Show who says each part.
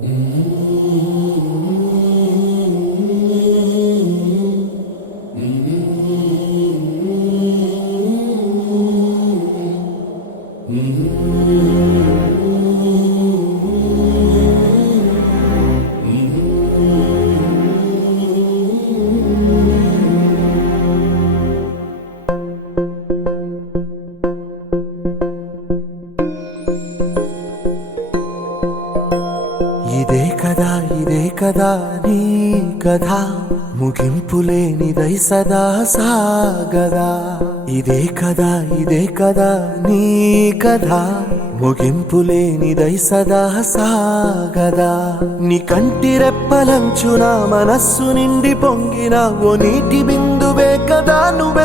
Speaker 1: Mm-hmm. కదా ఇదే కదా నీ కథ ముగింపు లేనిదై సదా సాగదా ఇదే కదా ఇదే కదా నీ కథ ముగింపు లేనిదై సదా సాగదా నీ కంటి రెప్పలంచున మనస్సు నిండి పొంగిన ఓ నీటి బిందువే కదా